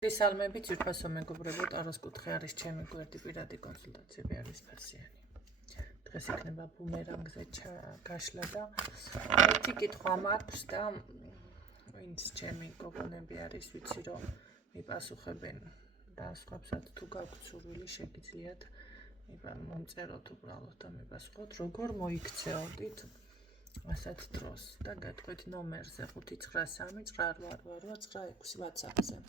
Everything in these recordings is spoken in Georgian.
Salmebit ძვირფასო მეგობრებო, ტაროს კუთხე არის ჩემი გვერდი, პირადი კონსულტაციები არის ფასიანი. დღეს იქნება ბუმერანგზე გაშლა და ერთი კითხვა მაქვს და ვინც ჩემი გოგონები არის, ვიცი რომ მიპასუხებენ და სხვებსაც თუ გაქვთ სურვილი შეგიძლიათ მომწეროთ უბრალოდ და მიპასუხოთ, როგორ მოიქცეოდით ასეთ დროს და გეტყვით ნომერზე 593988896 WhatsApp-ზე.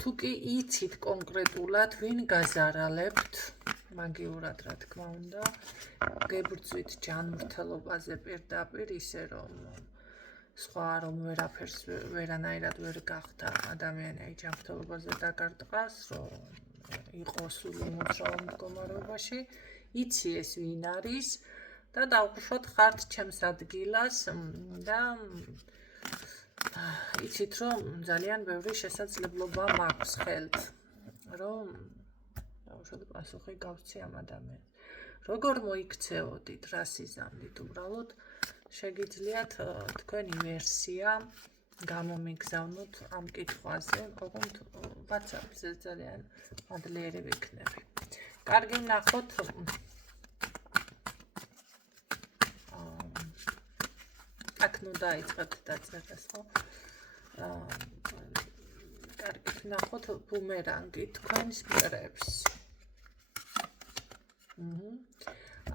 თუ კი იცით კონკრეტულად ვინ გაზარალებთ, მაგიურად რა თქმა უნდა, გებრძვით ჯანმრთელობაზე პირდაპირ ისე რომ სხვა რომ ვერაფერს ვერანაირად ვერ გახდა ადამიანი აი ჯანმრთელობაზე დაკარტყას, რომ იყოს სული მოძრაობ მდგომარეობაში, იცი ეს ვინ არის და დავუშვოთ ხართ ჩემს ადგილას და იცით რომ ძალიან ბევრი შესაძლებლობა მაქვს ხელთ, რომ დავუშვოთ პასუხი გავცი ამ ადამიანს. როგორ მოიქცეოდით, რა სიზამნით უბრალოდ შეგიძლიათ თქვენი ვერსია გამომიგზავნოთ ამ კითხვაზე, ოღონდ WhatsApp-ზე ძალიან მადლიერი ვიქნები. კარგი ნახოთ აქ ნუ დაიწყებთ დაწერას, ხო? კარგი ნახოთ ბუმერანგი თქვენს მტრებს.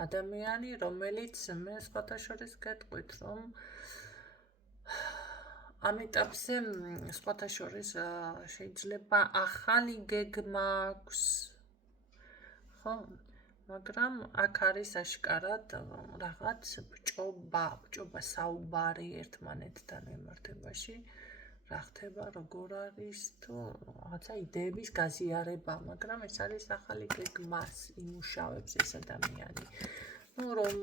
ადამიანი, რომელიც მე სხვათა შორის გეტყვით, რომ ამ ეტაპზე სხვათა შორის შეიძლება ახალი გეგმა აქვს, ხო? მაგრამ აქ არის აშკარად რაღაც ბჭობა საუბარი ერთმანეთთან მიმართებაში, რა ხდება, როგორ არის თუ რაღაცა იდეების გაზიარება, მაგრამ ეს არის ახალი გეგმას იმუშავებს ეს ადამიანი. ნუ რომ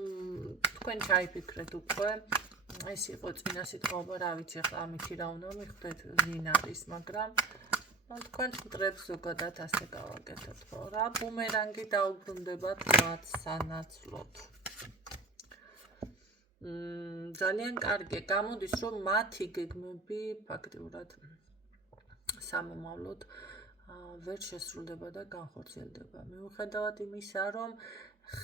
თქვენ ჩაიფიქრეთ უკვე, ეს იყო წინა სიტყვაობა, რა ვიცი, ახლა ამითი რა უნდა მიხვდეთ, ვინ არის, მაგრამ თქვენს მტრებს ზოგადად ასე გავაკეთოთ, ხო? რა ბუმერანგი დაუბრუნდებათ მათ სანაცვლოდ. ძალიან კარგი, გამოდის რომ მათი გეგმები ფაქტიურად სამომავლოდ ვერ შესრულდება და განხორციელდება. მიუხედავად იმისა, რომ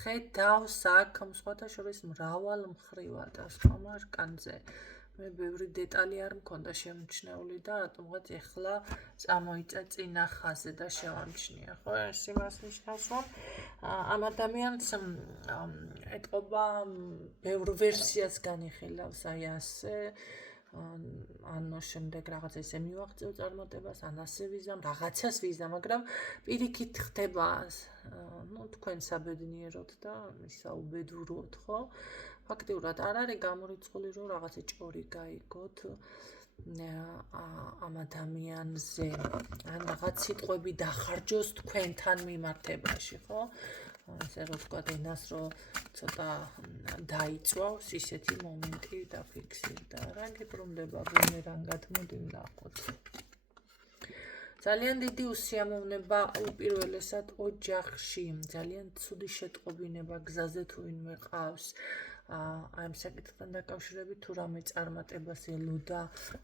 ხედავს აქ სხვათა შორის მრავალ მხრივად სხვა მარკანზე. მე ბევრი დეტალი არ მქონდა შემჩნეული და რატომღაც ეხლა წამოიწა წინა ხაზზე და შევამჩნია, ხო? ეს იმას ნიშნავს, რომ ამ ადამიანს ეტყობა ბევრ ვერსიას განიხილავს, აი ასე, ან შემდეგ რაღაც ესე მივაღწევ წარმატებას, ან ასე ვიზამ, რაღაცას ვიზამ, მაგრამ პირიქით ხდება, ნუ თქვენ საბედნიეროდ და ისაუბედუროთ, ხო? ფაქტიურად არ არის გამორიცხული, რომ რაღაცა ჭორი გაიგოთ ამ ადამიანზე, ან რაღაც სიტყვები დახარჯოს თქვენთან მიმართებაში, ხო? ასე რომ ვთქვათ, ენას რომ ცოტა დაიწვავს, ისეთი მომენტი დაფიქსირდა. რა გიბრუნდება ბუმერანგად, მოდი ვნახოთ. ძალიან დიდი უსიამოვნება უპირველესად ოჯახში, ძალიან ცუდი შეტყობინება გზაზე თუ ვინმე ყავს. ამ საკითხთან დაკავშირებით თუ რამე წარმატებას ელოდა,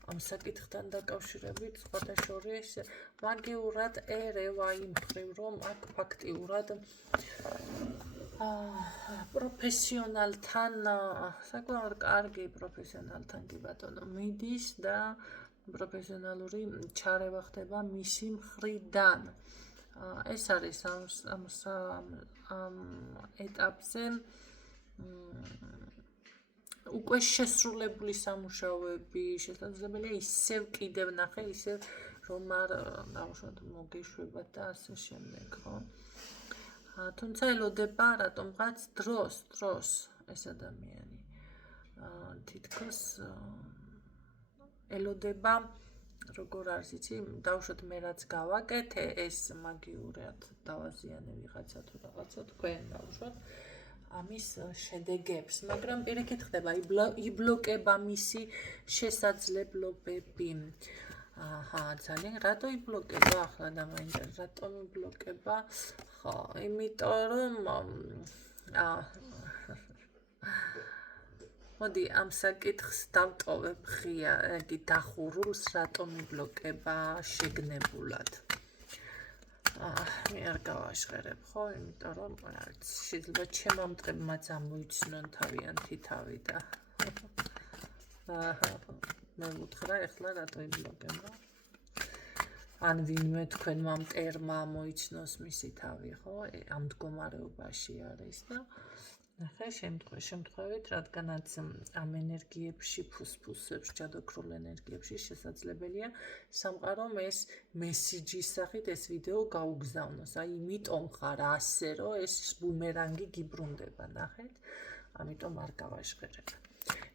ამ საკითხთან დაკავშირებით სხვათა შორის მაგიურად ერევა იმ მხრივ, რომ აქ ფაქტიურად პროფესიონალთან, საკმაოდ კარგი პროფესიონალთან კი ბატონო მიდის და პროფესიონალური ჩარევა ხდება მისი მხრიდან. ეს არის ამ ეტაპზე უკვე შესრულებული სამუშაოები შესაძლებელია ისევ კიდევ ნახე, ისევ რომ არ დავუშვათ მოგეშვებათ და ასე შემდეგ, ხო? თუმცა ელოდება რატომღაც დროს ეს ადამიანი. თითქოს ელოდება როგორ არის იცი, დავუშვათ მე რაც გავაკეთე, ეს მაგიურად დავაზიანე ვიღაცა თუ რაღაცა თქვენ დავუშვათ ამის შედეგებს, მაგრამ პირიქით ხდება, იბლოკება მისი შესაძლებლობები. ძალიან რატო იბლოკება ახლა დამაინტერესა, რატომ იბლოკება? ხო, იმიტომ რომ მოდი ამ საკითხს დავტოვებ ღია, იგი დახურულს რატომ იბლოკება შეგნებულად. მე არ გავაშღერებ, ხო, იმიტომ რომ შეიძლება ჩემმა მტყებმაც ამოიცნონ თავიანთი თავი და მე ვუთხრა ეხლა რატო იბლოკება. ან ვინმე თქვენმა მტერმა მოიცნოს მისი თავი, ხო? ამ მდგომარეობაში არის და ნახე შემთხვევით, რადგანაც ამ ენერგიებში, ფუსფუსებში, ჯადოქრულ ენერგიებში შესაძლებელია სამყარომ ეს მესიჯის სახით ეს ვიდეო გაუგზავნოს. აი, იმიტომ ხარ ასე, რომ ეს ბუმერანგი გიბრუნდება, ნახეთ? ამიტომ არ გავაშღერებ.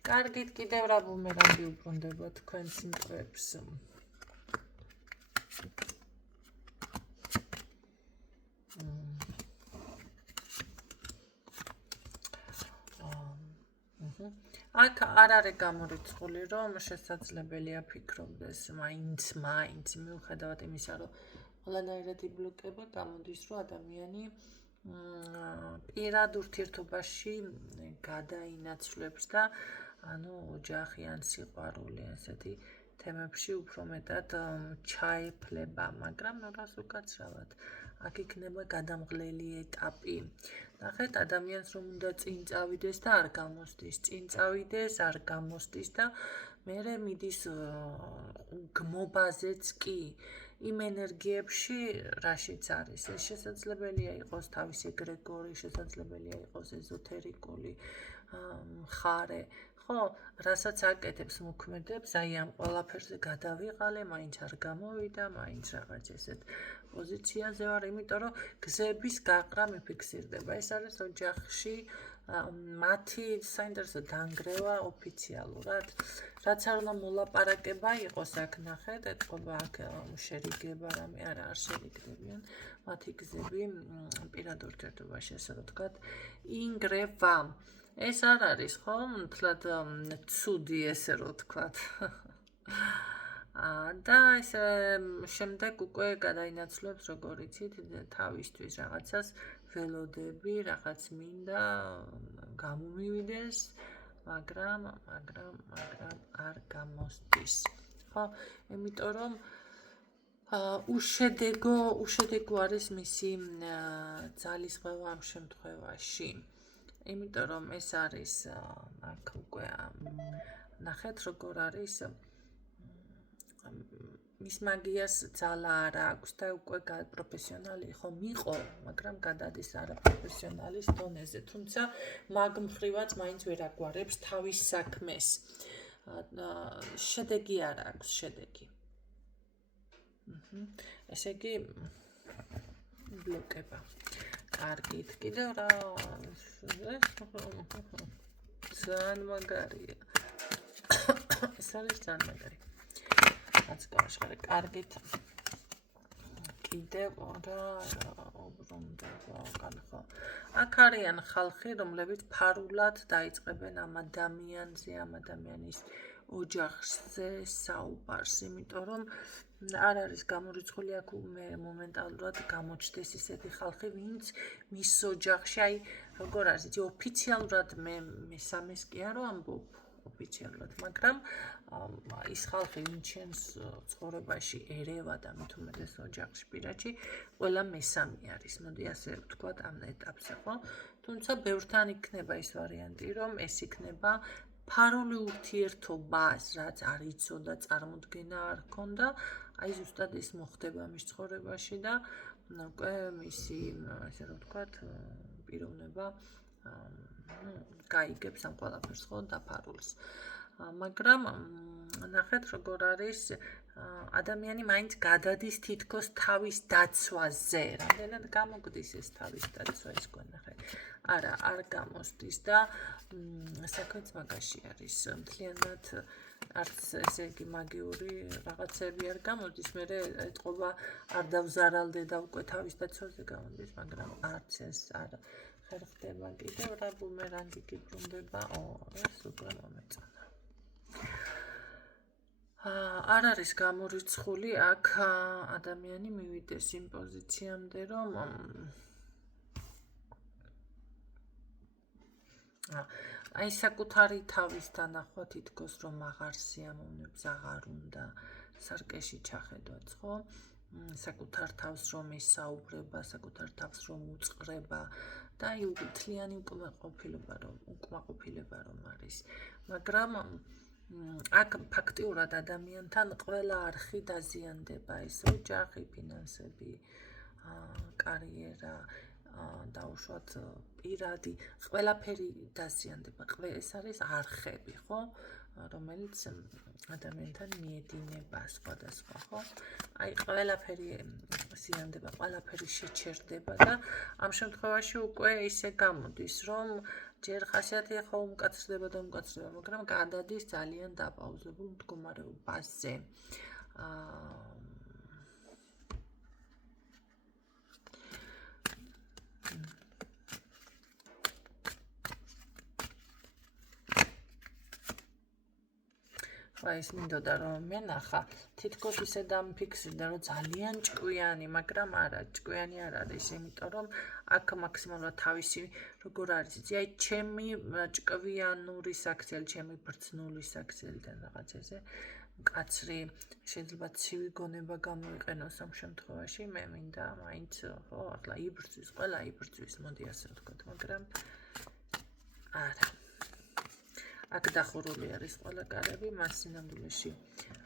კარგით, კიდევ რა ბუმერანგი უბრუნდება თქვენს მტყებს? აქ არ არის გამორიცხული, რომ შესაძლებელია ფიქრობდეს მაინც მიუხედავად იმისა, რომ ყველანაირად იბლოკება, გამოდის, რომ ადამიანი პირად ურთიერთობაში გადაინაცვლებს და ოჯახი ან სიყვარული ასეთი თემებში უფრო მეტად ჩაეფლება, მაგრამ რას უკაცრავად აქ იქნება გადამღლელი ეტაპი. ნახეთ, ადამიანს რომ უნდა წინ წავიდეს და არ გამოსდის, წინ წავიდეს, არ გამოსდის და მერე მიდის გმობაზეც კი იმ ენერგიებში, რაშიც არის. ეს შესაძლებელია იყოს თავის ეგრეგორი, შესაძლებელია იყოს ეზოთერიკული მხარე. ხო, რასაც აკეთებს მოქმედებს, აი ამ ყველაფერზე გადავიყალე, მაინც არ გამოვიდა, მაინც რაღაც ესეთ პოზიციაზე ვარ, იმიტომ რომ გზების გაყრა მიფიქსირდება. ეს არის ოჯახში მათი საინტერესო დანგრევა ოფიციალურად. რაც არ უნდა მოლაპარაკება იყოს აქ ნახეთ, ეთყობა აქ შერიგება, რამე არ შერიგდებიან მათი გზები პირად ურთიერთობაში, ასე რომ ვთქვათ, ინგრევა. ეს არ არის, ხო, მთლად ცუდი, ესე რომ ვთქვათ. და ეს შემდეგ უკვე გადაინაცვლებს, როგორ იცით, თავისთვის რაღაცას ველოდები, რაღაც მინდა გამომივიდეს, მაგრამ არ გამოსდის. ხო, იმიტომ რომ უშედეგო არის მისი ძალისხმევა ამ შემთხვევაში. იმიტომ რომ ეს არის აქ უკვე ნახეთ როგორ არის მის მაგიას ძალა არ აქვს და უკვე პროფესიონალი ხომ იყო, მაგრამ გადადის არაპროფესიონალის დონეზე, თუმცა მაგ მხრივაც მაინც ვერ აგვარებს თავის საქმეს. შედეგი არ აქვს, შედეგი. ესე იგი ბლოკება. კარგით, კიდევ რა ძალიან მაგარია. ეს არის ძალიან მაგარი. რაც გავაშღერე, კარგით. კიდევ რა უბრუნდება, განხო. აქ არიან ხალხი, რომლებიც ფარულად დაიწყებენ ამ ადამიანზე, ამ ადამიანის ოჯახზე საუბარს, იმიტომ რომ არ არის გამორიცხული აქ მომენტალურად გამოჩნდეს ისეთი ხალხი, ვინც მის ოჯახში, აი, როგორ არის, ოფიციალურად მე მესამეს კი არ ამბობ ოფიციალურად, მაგრამ ის ხალხი, ვინც ჩვენს ცხოვრებაში ერევა და მით უმეტეს ოჯახში პირადში, ყველა მესამე არის, მოდი ასე ვთქვათ ამ ეტაპზე, ხო? თუმცა ბევრთან იქნება ის ვარიანტი, რომ ეს იქნება ფარული ურთიერთობა, რაც არ იცოდა, წარმოდგენა არ ჰქონდა, აი ზუსტად ეს მოხდება მის ცხოვრებაში და უკვე მისი, ასე რომ ვთქვათ, პიროვნება გაიგებს ამ ყველაფერს, ხო, დაფარულს. მაგრამ ნახეთ როგორ არის ადამიანი მაინც გადადის თითქოს თავის დაცვაზე. რამდენად გამოგდის ეს თავის დაცვა ის გვენახეთ. არა, არ გამოსდის და საქმეც მაგაში არის. მთლიანად არც ესე იგი მაგიური რაღაცები არ გამოდის, მე ეთყობა არ დავზარალდე და უკვე თავის დაცვაზე გამოდის, მაგრამ არც ეს არ ხერხდება კიდევ რა ბუმერანგი გიბრუნდება. ეს უკვე მომეწონა. არ არის გამორიცხული აქ ადამიანი მივიდეს იმ პოზიციამდე, რომ აი საკუთარი თავის დანახვა თითქოს რომ აღარ სიამოვნებს, აღარ უნდა სარკეში ჩახედვაც, ხო? საკუთარ თავს რომ ესაუბრება, საკუთარ თავს რომ უწყრება და აი თლიანი უკმაყოფილება რომ არის. მაგრამ აქ ფაქტიურად ადამიანთან ყველა არხი დაზიანდება, ეს ოჯახი, ფინანსები, კარიერა, დაუშვათ პირადი, ყველაფერი დაზიანდება. ეს არის არხები, ხო? რომელიც ადამიანთან მიედინება სხვადასხვა, ხო? აი ყველაფერი ზიანდება, ყველაფერი შეჩერდება და ამ შემთხვევაში უკვე ისე გამოდის, რომ ჯერ ხასიათი ხო უმკაცრდება და უმკაცრდება, მაგრამ გადადის ძალიან დაპაუზებულ მდგომარეობაზე. ის მინდოდა რომ მენახა, თითქოს ისე დამფიქსირდა, რომ ძალიან ჭკვიანი, მაგრამ არა, ჭკვიანი არ არის, იმიტომ რომ აქ მაქსიმალურად თავისი როგორ არის, იცი, აი ჩემი ჭკვიანური საქციელი, ჩემი ბრძნული საქციელიდან რაღაცაზე მკაცრი, შეიძლება ცივი გონება გამოიყენოს ამ შემთხვევაში, მე მინდა მაინც, ხო, ახლა იბრძვის, ყველა იბრძვის, მოდი ასე ვთქვათ, მაგრამ არა. აქ დახურული არის ყველა კარები, მას სინამდვილეში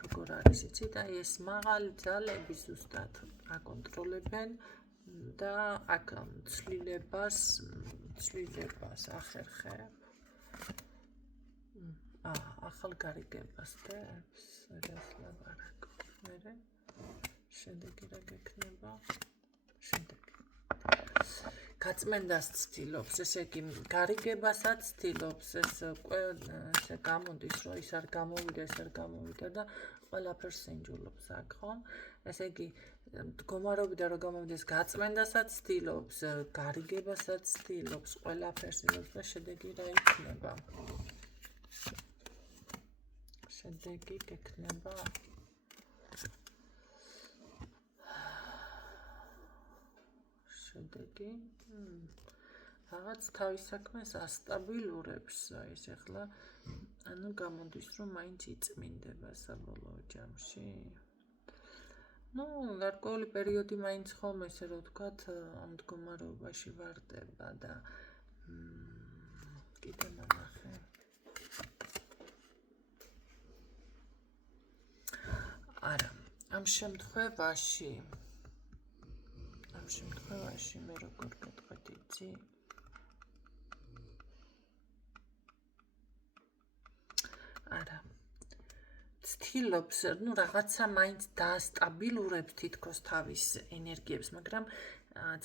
როგორ არის, იცით, აი ეს მაღალი ძალები ზუსტად აკონტროლებენ და აქ ცვლილებას ახერხებ. ახალ გარიგებას დებს, ეს ლაბარაკო. მერე შედეგი რა გექნება? შედეგი გაწმენდას ცდილობს, ესე იგი გარიგებასაც ცდილობს, ესე გამოდის, რომ ის არ გამოვიდა და ყველაფერს ენჯულობს აქ, ხო? ესე იგი მდგომარეობიდან რომ გამოვიდეს, გაწმენდასაც ცდილობს, გარიგებასაც ცდილობს, ყველაფერს ცდილობს და შედეგი რა იქნება? შედეგი გექნება შედეგი რაღაც თავის საქმეს ასტაბილურებს, ეს ახლა ანუ გამოდის, რომ მაინც იწმინდება საბოლოო ჯამში. გარკვეული პერიოდი მაინც ხომ ესე რომ ვთქვათ, ამ მდგომარეობაში ვარდება და კიდე ნახე. არა, ამ შემთხვევაში მე როგორ გეტყვით, იცი? არა. ცდილობს, რაღაცა მაინც დაასტაბილურებს თითქოს თავის ენერგიებს, მაგრამ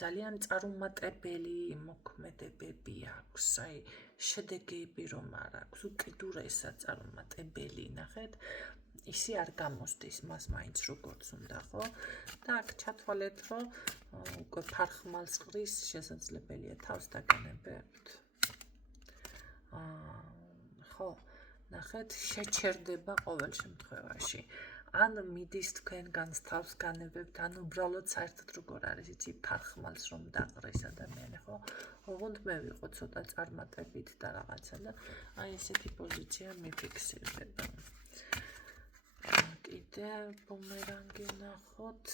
ძალიან წარუმატებელი მოქმედებები აქვს, აი შედეგები რომ არ აქვს, უკიდურესად წარუმატებელი, ნახეთ, ისი არ გამოსდის მას მაინც როგორც უნდა, ხო? და აქ ჩათვალეთ, რომ უკვე ფარხმალს ყრის შესაძლებელია თავს დაგანებებთ. ხო, ნახეთ, შეჩერდება ყოველ შემთხვევაში. ან მიდის თქვენგანს თავს განებებთ, ან უბრალოდ საერთოდ როგორ არის, იცი, ფარხმალს რომ დაყრის ადამიანი, ხო? ოღონდ მე ვიყო ცოტა წარმატებით და რაღაცა და აი ესეთი პოზიცია მიფიქსირდება. კიდე ბუმერანგი ნახოთ.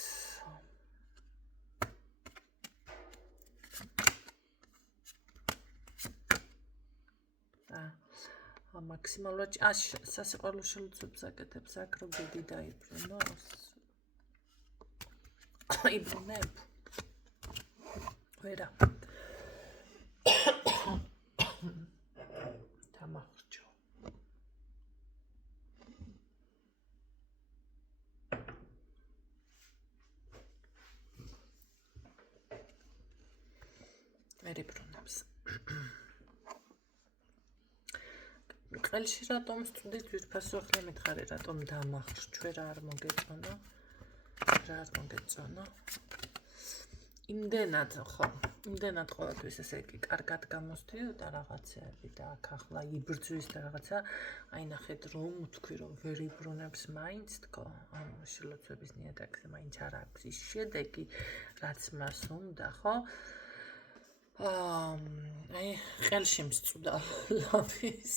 მაქსიმალურად სასიყვარლო შელუცებს აკეთებს, აქ რომ დიდი დაიბრუნოს. იბრუნებ. ვერა. დამახრჩო. ვერ იბრუნებს. ყელში რატომ სტუდით ძვირფასო, ახლა მითხარი რატომ დამახრჩვე, რა არ მოგეწონა? იმდენად ყოველთვის ესე იგი კარგად გამოსდიოდა რაღაცეები და აქ ახლა იბრძვის და რაღაცა, აი ნახეთ რომ თქვი რომ ვერ იბრუნებს მაინც თქო, ამ შილოცების ნიადაგზე მაინც არ აქვს ის შედეგი, რაც მას უნდა, ხო? აი ხელში მსწვდა ლამპის.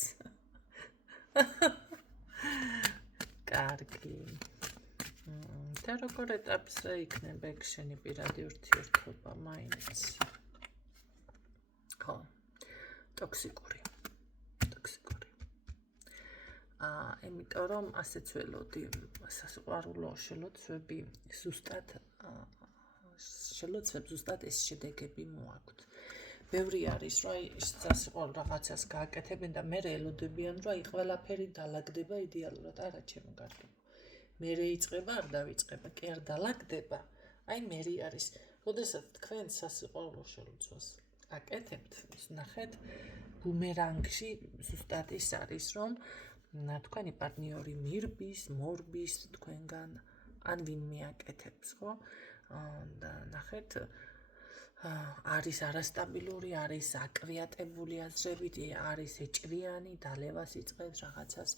კარგი. და როგორ ეტაპზე იქნება შენი პირადი ურთიერთობა მაინც? ხო. ტოქსიკური. იმიტომ რომ ასეც ველოდი სასიყვარულო შელოცვები ზუსტად შელოცვებს ზუსტად ეს შედეგები მოაქვთ. ბევრი არის, რომ აი სასიყვარულო რაღაცას გააკეთებენ და მე ელოდებიან, რომ აი ყველაფერი დალაგდება იდეალურად, არა ჩემო კარგო. მე იწყება, არ დავიწყება, კი არ დალაგდება. აი მე არის, როდესაც თქვენ სასიყვარულო შელოცვას აკეთებთ, ნახეთ, ბუმერანგში ზუსტად ის არის, რომ თქვენი პარტნიორი მირბის, მორბის თქვენგან, ან ვინმე აკეთებს, ხო? და ნახეთ, არის არასტაბილური, არის აკვიატებული აზრებით, არის ეჭვიანი, დალევას იწყებს რაღაცას,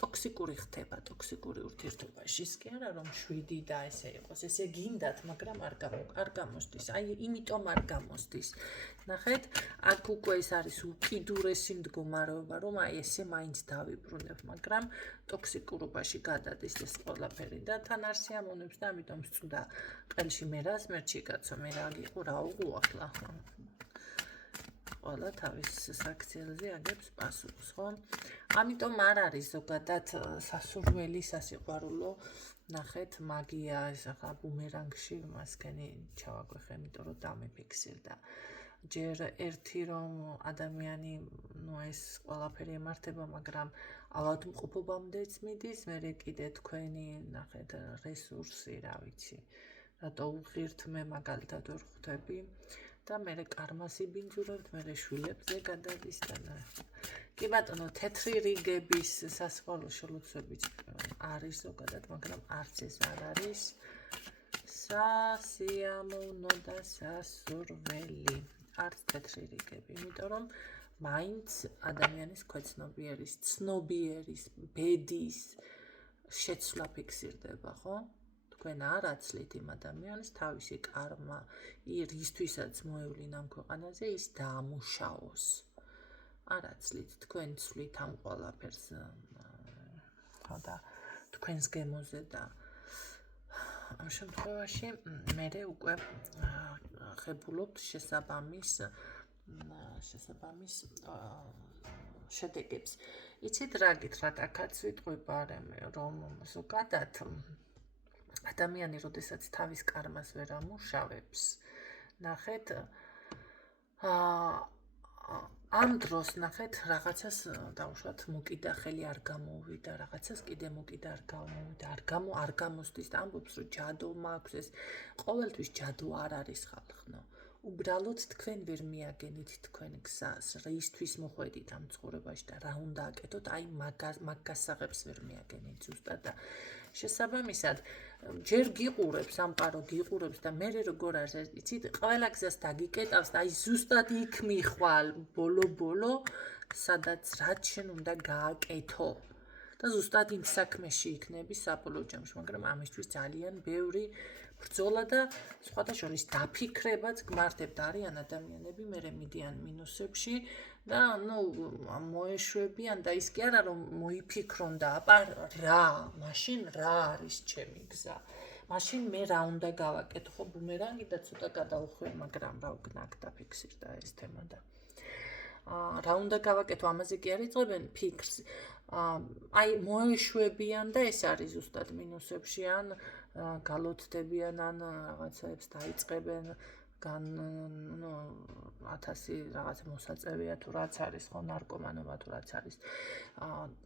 ტოქსიკური ხდება, ტოქსიკური ურთიერთობაში. ის კი არა რომ 7 და ესე იყოს, ესე გინდათ, მაგრამ არ გამოსდის. აი, იმიტომ არ გამოსდის. ნახეთ, აქ უკვე ეს არის უკიდურესი მდგომარეობა, რომ აი ესე მაინც დავიბრუნებ, მაგრამ ტოქსიკურობაში გადადის ეს ყველაფერი და თან არ სიამოვნებს და ამიტომ სწუდა ყელში მე რას მერჩი კაცო, მე რა გიყო, რა უღუ ახლა. ყველა თავის საქციელზე აგებს პასუხს, ხო? ამიტომ არ არის ზოგადად სასურველი სასიყვარულო, ნახეთ, მაგია ეს ახლა ბუმერანგში მასქენი ჩავაგვეხე, იმიტომ რომ დამიფიქსირდა. ჯერ ერთი რომ ადამიანი, ეს ყველაფერი ემართება, მაგრამ ავადმყოფობამდეც მიდის, მერე კიდე თქვენი, ნახეთ, რესურსი, რა ვიცი, რატო უღირთ მე მაგალითად ვერ ხვდები. და მე კარმას იბინძურებთ, მე შვილებზე გადადის და კი ბატონო, თეთრი რიგების სასიყვარულო შელოცვებიც არის ზოგადად, მაგრამ არც ეს არ არის სასიამოვნო და სასურველი. არც თეთრი რიგები, იმიტომ რომ მაინც ადამიანის ქვეცნობიერის, ცნობიერის, ბედის შეცვლა ფიქსირდება, ხო? თქვენ არ აცლით იმ ადამიანის თავისი კარმა, რისთვისაც მოევლინ ამ ქვეყანაზე, ის დაამუშაოს. არ აცლით, თქვენ ცვლით ამ ყველაფერს და თქვენს გემოზე და ამ შემთხვევაში მე უკვე ღებულობთ შესაბამის შედეგებს. იცით რა გითხრათ, აქაც ვიტყვი რომ ზოგადად ადამიანი, როდესაც თავის კარმას ვერ ამუშავებს, ნახეთ, ამ დროს ნახეთ, რაღაცას დაუშვათ მოკიდა ხელი არ გამოვიდა, რაღაცას კიდე მოკიდა არ გამოვიდა, არ გამოსდის და ამბობს, რომ ჯადო მაქვს, ეს ყოველთვის ჯადო არ არის ხალხო. უბრალოდ თქვენ ვერ მიაგენით თქვენ გზას, რისთვის მოხვედით ამ ცხოვრებაში და რა უნდა აკეთოთ, აი მაგ გასაღებს ვერ მიაგენით ზუსტად და შესაბამისად, ჯერ გიყურებს, ამპარო გიყურებს და მე როგორ არის, იცით, ყველა გზას დაგიკეტავს და აი ზუსტად იქ მიხვალ ბოლო, სადაც რაც შენ უნდა გააკეთო. და ზუსტად იმ საქმეში იქნები საბოლოო ჯამში, მაგრამ ამისთვის ძალიან ბევრი ბრძოლა და სხვათა შორის დაფიქრებაც გმართებთ. არიან ადამიანები, მერე მიდიან მინუსებში და მოეშვებიან და ის კი არა რომ მოიფიქრონ და რა, მაშინ რა არის ჩემი გზა. მაშინ მე რა უნდა გავაკეთო, ხო ბუმერანგი და ცოტა გადაუხვე, მაგრამ რა უკნაკ დაფიქსირდა ეს თემა და რა უნდა გავაკეთო, ამაზე კი არ იწვევენ ფიქრს. აი მოეშვებიან და ეს არის ზუსტად მინუსებში, ან გალოცდებიან, ან რაღაცებს დაიწყებენ, 1000 რაღაც მოსაწევია თუ რაც არის, ხო, ნარკომანობა თუ რაც არის.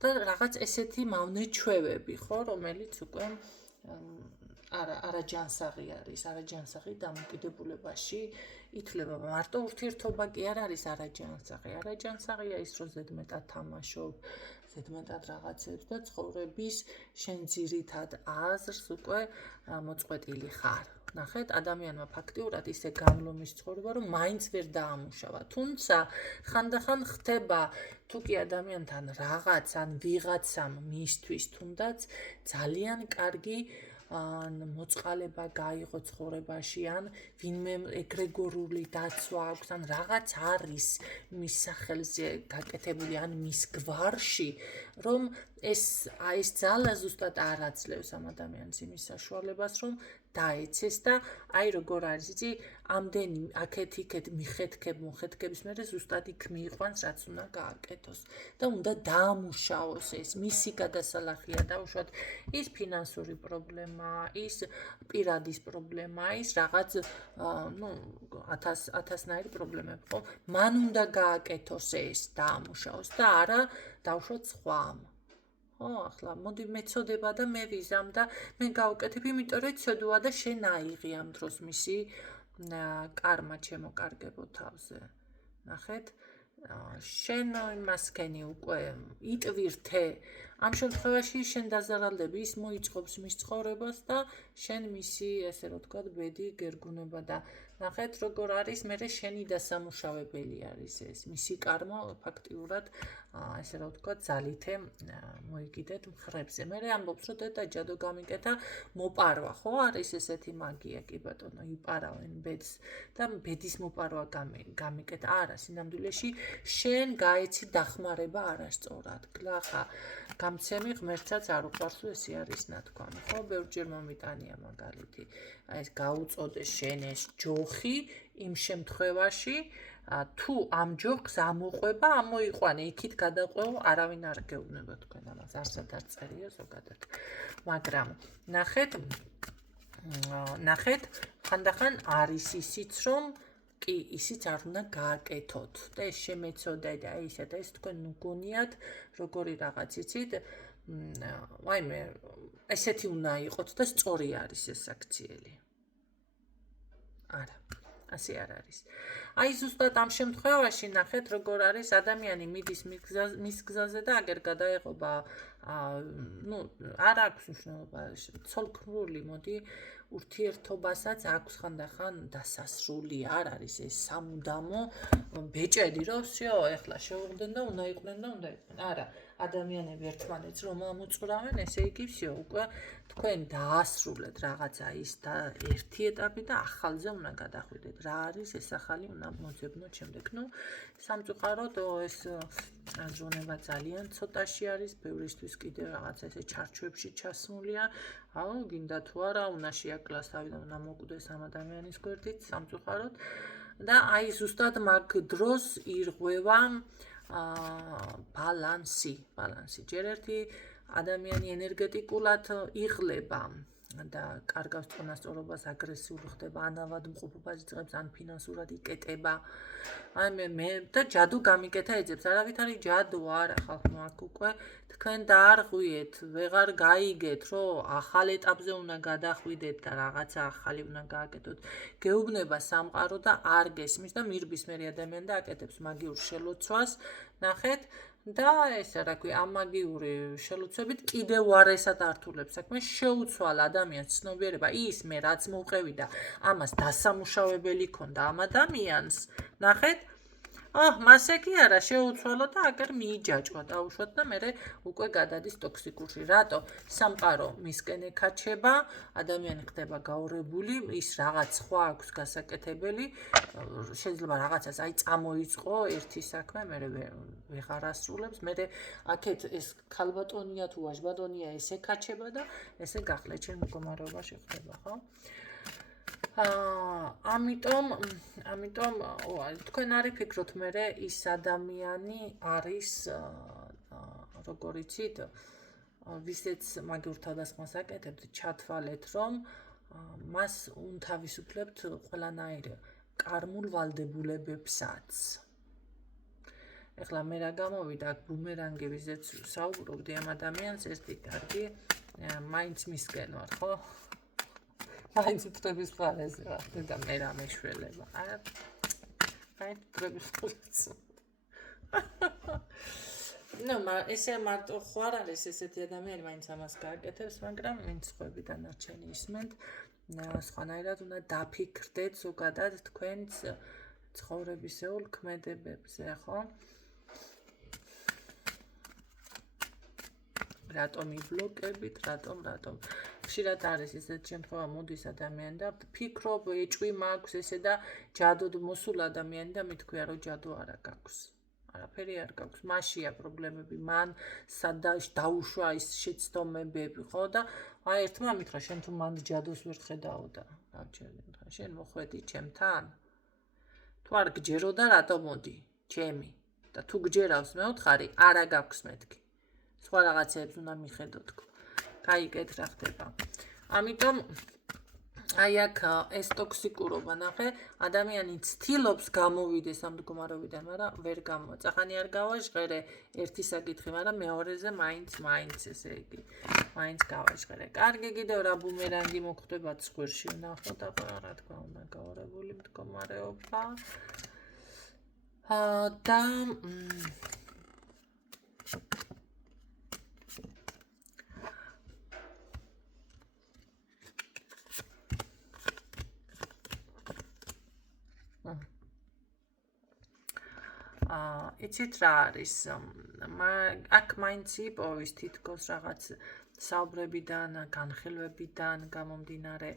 და რაღაც ესეთი მავნეჩვევები, ხო, რომელიც უკვე არაჯანსაღი არის, არაჯანსაღი დამოკიდებულებაში ითვლება. მარტო ურთიერთობა კი არ არის არაჯანსაღი. არაჯანსაღია ის, რომ ზედმეტად თამაშობ, ზედმეტად რაღაცებს და ცხოვრების შენ ძირითად აზრს უკვე მოწყვეტილი ხარ. ნახეთ, ადამიანმა ფაქტიურად ისე გამლომის ცხოვრება, რომ მაინც ვერ დაამუშავა. თუმცა ხანდახან ხდება, თუ კი ადამიანთან რაღაც ან ვიღაცამ მისთვის თუნდაც ძალიან კარგი ან მოწყალება გაიღო ცხოვრებაში, ან ვინმე ეგრეგორული დაცვა აქვს, ან რაღაც არის მის სახელზე გაკეთებული, ან მის გვარში, რომ ეს ძალა ზუსტად არ აძლევს ამ ადამიანს იმის საშუალებას, რომ დაეცეს და აი როგორ არის იცი ამდენი აქეთ-იქეთ მოხეთქების მერე ზუსტად იქ მიიყვანს რაც უნდა გააკეთოს და უნდა დაამუშავოს ეს მისი გადასალახია და უშუალოდ ის ფინანსური პრობლემა, ის პირადის პრობლემა, ის რაღაც ნუ 1000-ნაირი პრობლემები ხო? მან უნდა გააკეთოს ეს დაამუშავოს და არა დავუშვათ სხვამ. ხო, ახლა მოდი მეწოდება და მე ვიზამ და მე გავუკეთებ, იმიტომ რომ ცოდვა და შენ აიღი ამ დროს მისი კარმა ჩემო კარგებო თავზე. ნახეთ? შენ იმასქენი უკვე იტვირთე. ამ შემთხვევაში შენ დაზარალდები, ის მოიწყობს მის ცხოვრებას და შენ მისი, ესე რომ ვთქვათ, ბედი გერგუნება და ნახეთ როგორ არის, მე შენი დასამუშავებელი არის ეს. მისი კარმა ფაქტიურად ესე რომ ვთქვათ, ძალითე მოიგიდეთ მხრებზე. მე ამბობს, რომ დედა ჯადო გამიკეთა მოპარვა, ხო? არის ესეთი მაგია, კი ბატონო, იპარავენ ბედს და ბედის მოპარვა გამიკეთა. არა, სინამდვილეში შენ გაეცი დახმარება არასწორად. გლახა, გამცემი ღმერთსაც არ უყვარს, ესე არის ნათქვამი, ხო? ბევრჯერ მომიტანია მაგალითი. აი ეს გაუწოდე შენ ეს ჯოხი იმ შემთხვევაში თუ ამ ჯოხს ამოყვება, ამოიყვანე, იქით გადაყვეო, არავინ არ გეუბნება თქვენ ამას, არსად არ წერია ზოგადად. მაგრამ ნახეთ, ხანდახან არის ისიც, რომ კი, ისიც არ უნდა გააკეთოთ და ეს შემეცოდა და ისე და ეს თქვენ გონიათ, როგორი რაღაც იცით, ვაიმე, ესეთი უნდა იყოთ და სწორი არის ეს აქციელი. არა. ასე არ არის. აი ზუსტად ამ შემთხვევაში ნახეთ როგორ არის ადამიანი მიდის მის გზაზე და აგერ გადაეღობა ნუ არ აქვს მნიშვნელობა ცოლქმრული მოდი ურთიერთობასაც აქვს ხანდახან დასასრული არ არის ეს სამუდამო ბეჭედი რომ всё ეხლა შეუღდნენ და უნდა იყვნენ და უნდა იყვნენ არა ადამიანები ერთმანეთს რომ ამოწყრავენ ესე იგი всё უკვე თქვენ დაასრულეთ რაღაცა ის და ერთი ეტაპი და ახალზე უნდა გადახვიდეთ რა არის ეს ახალი უნდა მოძებნოთ შემდეგ ნუ სამწუხაროდ ეს აზროვნება ძალიან ცოტაში არის ბევრისთვის კიდე რაღაცა ესე ჩარჩოებში ჩასმულია აუ გინდა თუ არა უნდა შეაკლას თავიდან უნდა მოკვდეს ამ ადამიანის გვერდით სამწუხაროდ და აი ზუსტად მაგ დროს ირღვევა ბალანსი ჯერ ერთი ადამიანი ენერგეტიკულად იღლება და კარგავს წონასწორობას აგრესიული ხდება ან ავადმყოფობას იწყებს ან ფინანსურად იკეტება აი მე და ჯადო გამიკეთა ეძებს არავით არის ჯადო არა ხალხო აქ უკვე თქვენ დაარღვიეთ ვეღარ გაიგეთ რომ ახალ ეტაპზე უნდა გადახვიდეთ და რაღაცა ახალი უნდა გააკეთოთ გეუბნება სამყარო და არ გესმის და მირბის მერი ადამიანი და აკეთებს მაგიურ შელოცვას ნახეთ და ესა რა ქვია ამ მაგიური შელოცვებით კიდევ უარესად ართულებს საქმე შეუცვალ ადამიანს ცნობიერება ის მე რაც მოვყევი და ამას დასამუშავებელი ქონდა ამ ადამიანს ნახეთ მასე კი არა შეუცვალო და აგერ მიიჯაჭვა დაუშვათ და მე უკვე გადადის ტოქსიკურში რატო სამყარო მისკენ ეკაჩება ადამიანი ხდება გაურებული ის რაღაც სხვა აქვს გასაკეთებელი შეიძლება რაღაცას აი წამოიწყო ერთი საქმე მე ვეღარ ასრულებს მე აქეთ ეს ქალბატონია თუ ვაჟბატონია ეს ეკაჩება და ესე გახლეჩენ მდგომარეობა შეხვდება ხო ამიტომ თქვენ არ იფიქროთ მე ის ადამიანი არის როგორ იცით ვისაც მაგიურ თავდასხმას აკეთებთ ჩათვალეთ რომ მას უნთავისუფლებთ ყველანაირ კარმულ ვალდებულებებსაც ეხლა მე რა გამოვიდა აქ ბუმერანგი ვიზეც საუბრობდი ამ ადამიანს ეს კარგი მაინც მისკენ ვარ ხო მაინც ტრების ფარაზე ვარ და მე რა მეშველება აი ტრების ფარაზე ნუ ესე მარტო ხარ არის ესეთი ადამიანი მაინც ამას გააკეთებს მაგრამ ვინც ხვები დანარჩენი ისმენთ სხვანაირად უნდა დაფიქრდეთ ზოგადად თქვენს ცხოვრებისეულ ქმედებებზე ხო რატომ იბლოკებით, რატომ ხშირად არის ესეთ შემთხვევა მოდის ადამიანი და ფიქრობ, ეჭვი მაქვს ესე და ჯადოდ მოსულ ადამიანი და მithქვია რომ ჯადო არა გაქვს. არაფერი არ გაქვს. მაშია პრობლემები, მან სადაც დაუშვა ის შეცდომებები, ხო და აი ერთმა მითხრა, შენ თუ მან ჯადოს ვერ ხედავ და გავჩერდი. შენ მოხვედი ჩემთან? თუ არ გჯეროდა რატო მოდი? ჩემი. და თუ გჯერავს მეუთხარი, არა გაქვს მეთქი. სხვა რაღაცებს უნდა მიხედო თქო. გაიგეთ რა ხდება. ამიტომ აი აქ ეს ტოქსიკურობა ნახე, ადამიანი ცდილობს გამოვიდეს ამ მდგომარეობიდან, მაგრამ ვერ გამოვა. წახანი არ გავაჟღერე ერთი საკითხი, მაგრამ მეორეზე მაინც ესე იგი. მაინც გავაჟღერე. კარგი, კიდევ რა ბუმერანგი მოხდებათ სკვირში ვნახოთ, აბა რა თქმა უნდა, გაორებული მდგომარეობა. და იცით რა არის? აქ მაინც იპოვის თითქოს რაღაც საუბრებიდან, განხილვებიდან გამომდინარე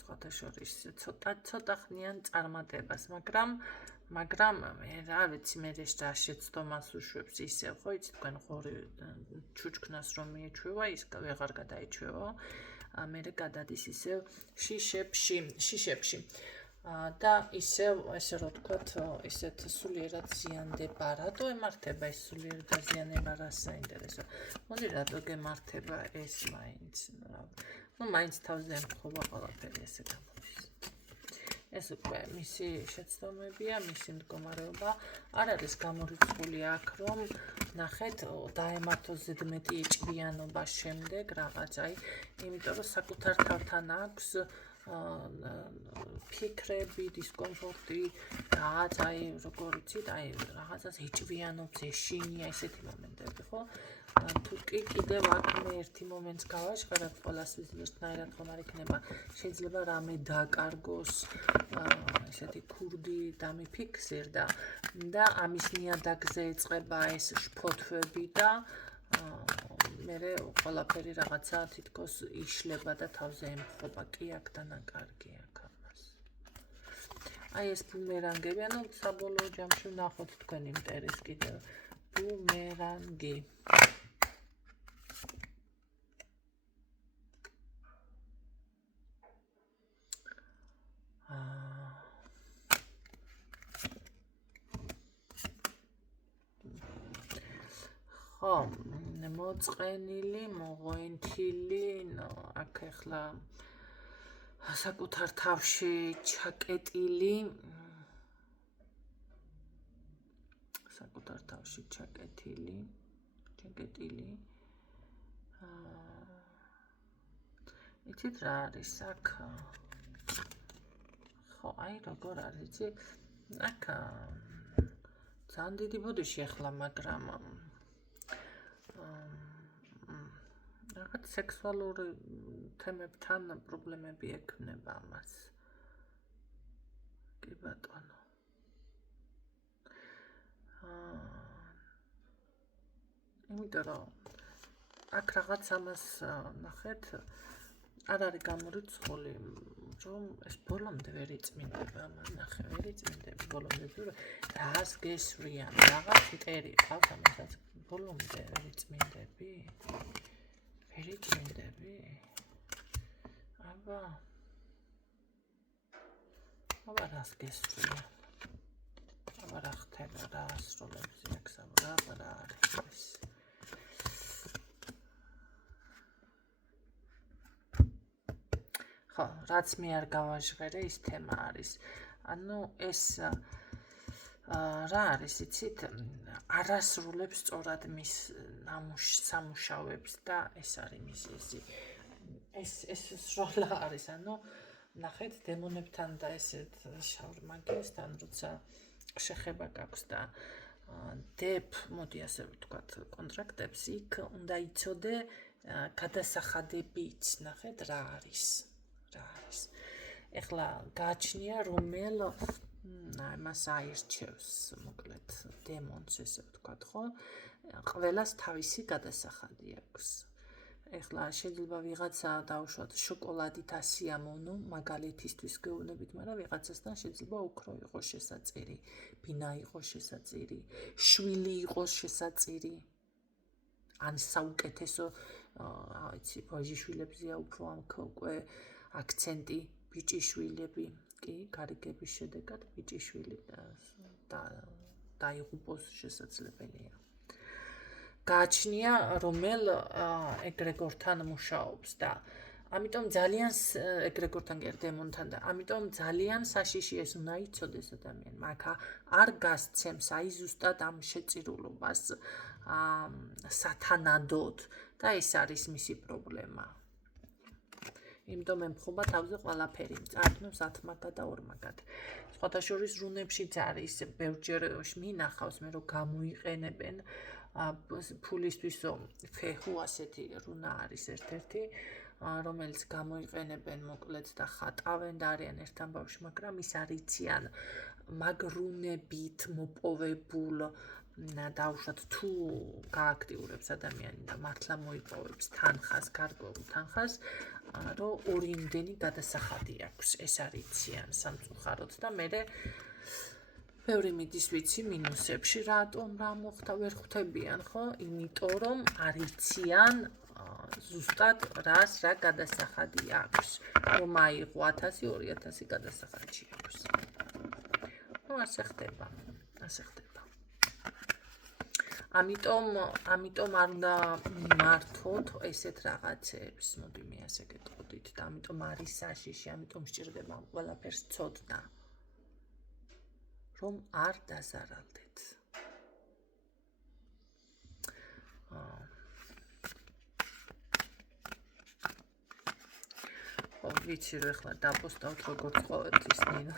სხვათა შორის ცოტა ხნიან წარმატებას, მაგრამ რა ვიცი მე რა შეცდომას უშვებს ისევ, ხო იცით თქვენ ხორი ჩუჩქნას რომ მიეჩვევა, ის ვეღარ გადაეჩვევა, მერე გადადის ისევ შიშებში. და ისევ ესე რომ ვთქვათ, ისეთ სულიერად ზიანდება. რატო ემართება ეს სულიერ დაზიანება, რა საინტერესო. მოდი რატო გემართება ეს მაინც. მაინც თავზე ემთხვევა ყველაფერი ესე გამოდის. ეს უკვე მისი შეცდომებია, მისი მდგომარეობა. არ არის გამორიცხული აქ, რომ ნახეთ, დაემართოს ზედმეტი ეჭვიანობა შემდეგ რაღაც, აი, იმიტომ რომ საკუთარ თავთან აქვს ფიქრები, დისკომფორტი, რაღაც აი, როგორ იცით, აი, რაღაცას ეჭვიანობს, ეშინია ესეთი მომენტები, ხო? თუ კი კიდევ აქ მე ერთი მომენტს გავაჟღერებ, ყველას ვისებერნაირად ხომ არ იქნება, შეიძლება რამე დაკარგოს, ესეთი ქურდი დამიფიქსირდა და ამის ნიადაგზე ეწყება ეს შფოთვები და მერე ყველაფერი რაღაცა თითქოს იშლება და თავზე ემთხვევა, კი აქ დანაკარგი აქ ამას. აი ეს ბუმერანგები, ანუ საბოლოო ჯამში ვნახოთ თქვენი მტერის კიდევ ბუმერანგი. ხო, მოწყენილი, მოღვენთილი, აქ ახლა საკუთარ თავში ჩაკეტილი, იცით რა არის აქ? ხო, აი როგორ არის, იცი? აქ ძალიან დიდი ბოდიში ახლა, მაგრამ რაღაც სექსუალური თემებთან პრობლემები ექნება ამას. კი ბატონო. იმიტომ რომ აქ რაღაც ამას ნახეთ, არ არის გამორიცხული, რომ ეს ბოლომდე ვერ იწმინდება, ნახე, ვერ იწმინდები ბოლომდე, რას გესვრიან, რაღაც მტერი ყავს ამასაც ბოლომდე ვერ იწმინდები? ვერ იწმინდები? აბა რას გესვრიან? აბა რა ხდება, რა ასრულებს იქ რა არის ეს? ხო, რაც მე არ გავაჟღერე, ის თემა არის. ანუ ეს რა არის, იცით? არასრულებს სწორად მის სამუშაოებს და ეს არის მისი ეს სროლა არის, ანუ ნახეთ დემონებთან და ესეთ შავრ მაგიასთან, როცა შეხება გაქვს და დებ, მოდი ასე ვთქვათ, კონტრაქტებს, იქ უნდა იცოდე გადასახადებიც, ნახეთ რა არის. ეხლა გააჩნია რომელ მას აირჩევს, მოკლედ დემონს ესე ვთქვათ, ხო? ყველას თავისი გადასახადი აქვს. ეხლა შეიძლება ვიღაცა დავუშვათ შოკოლადით ასიამოვნო, მაგალითისთვის გეუბნებით, მაგრამ ვიღაცასთან შეიძლება ოქრო იყოს შესაწირი, ბინა იყოს შესაწირი, შვილი იყოს შესაწირი. ან საუკეთესო, ვიცი, ბოჟიშვილებზეა უფრო უკვე აქცენტი, ბიჭიშვილები, კი, გარიგების შედეგად ბიჭიშვილი დაიღუპოს შესაძლებელია. გააჩნია რომელ ეგრეგორთან მუშაობს და ამიტომ ძალიან ეგრეგორთან კი დემონთან და ამიტომ ძალიან საშიში ეს უნდა იცოდეს ადამიანმა. აქ არ გასცემს აი ზუსტად ამ შეწირულობას სათანადოდ და ეს არის მისი პრობლემა. იმიტომ ემხობა თავზე ყველაფერი, წარდნობს 10 მაგად და 2 მაგად. სხვათა შორის რუნებშიც არის, ბევრჯერ მინახავს მე რომ გამოიყენებენ ფულისთვისო ფეხუ ასეთი რუნა არის ერთ-ერთი, რომელიც გამოიყენებენ მოკლედ და ხატავენ და არიან ერთთან ბავშვი, მაგრამ ის არიციან მაგ რუნებით მოპოვებულ დავუშვათ თუ გააქტიურებს ადამიანი და მართლა მოიპოვებს თანხას, გარკვეულ თანხას, რომ ორი იმდენი გადასახადი აქვს, ეს არიციან სამწუხაროდ და მერე ბევრი მიდის ვიცი მინუსებში, რატომ რა მოხდა ვერ ხვდებიან, ხო? იმიტომ რომ არიციან ზუსტად რას რა გადასახადი აქვს. რომ აიღო 1000, 2000 გადასახადში აქვს. ნუ ასე ხდება. ამიტომ არ უნდა მიმართოთ ესეთ რაღაცებს, მოდი მე ასე გეტყოდით და ამიტომ არის საშიში, ამიტომ სჭირდება ყველაფერს ცოდნა. რომ არ დაზარალდეთ. ვიცი რომ ახლა დაპოსტავთ როგორც ყოველთვის ნინო.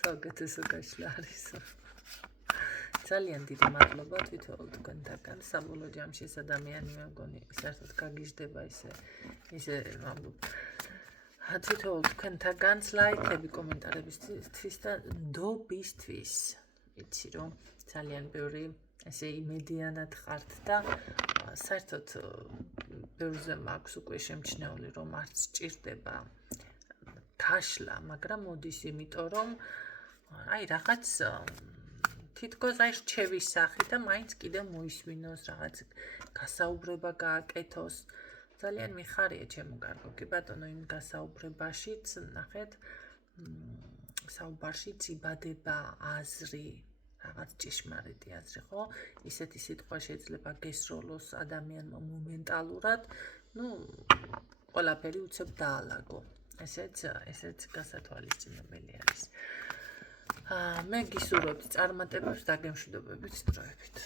საუკეთესო გაშლა არის. ძალიან დიდი მადლობა თვითონ თქვენთაგან. საბოლოო ჯამში ეს ადამიანი მე მგონი საერთოდ გაგიჟდება ისე ვამბობ. თვითონ თქვენთაგან ლაიქები, კომენტარებისთვის და ნდობისთვის. ვიცი რომ ძალიან ბევრი ესე იმედიანად ხართ და საერთოდ ბევრზე მაქვს უკვე შემჩნეული რომ არც სჭირდება გაშლა, მაგრამ მოდის იმიტომ რომ აი რაღაც თითქოს აი რჩევის სახით და მაინც კიდევ მოისმინოს რაღაც გასაუბრება გააკეთოს. ძალიან მიხარია ჩემო კარგო, კი ბატონო, იმ გასაუბრებაშიც ნახეთ საუბარშიც იბადება აზრი, რაღაც ჭიშმარიტი აზრი, ხო? ისეთი სიტყვა შეიძლება გესროლოს ადამიანმა მომენტალურად, ნუ ყველაფერი უცებ დაალაგო. ესეც გასათვალისწინებელი არის. მე გისურვებთ წარმატებებს და გემშვიდობებით დროებით.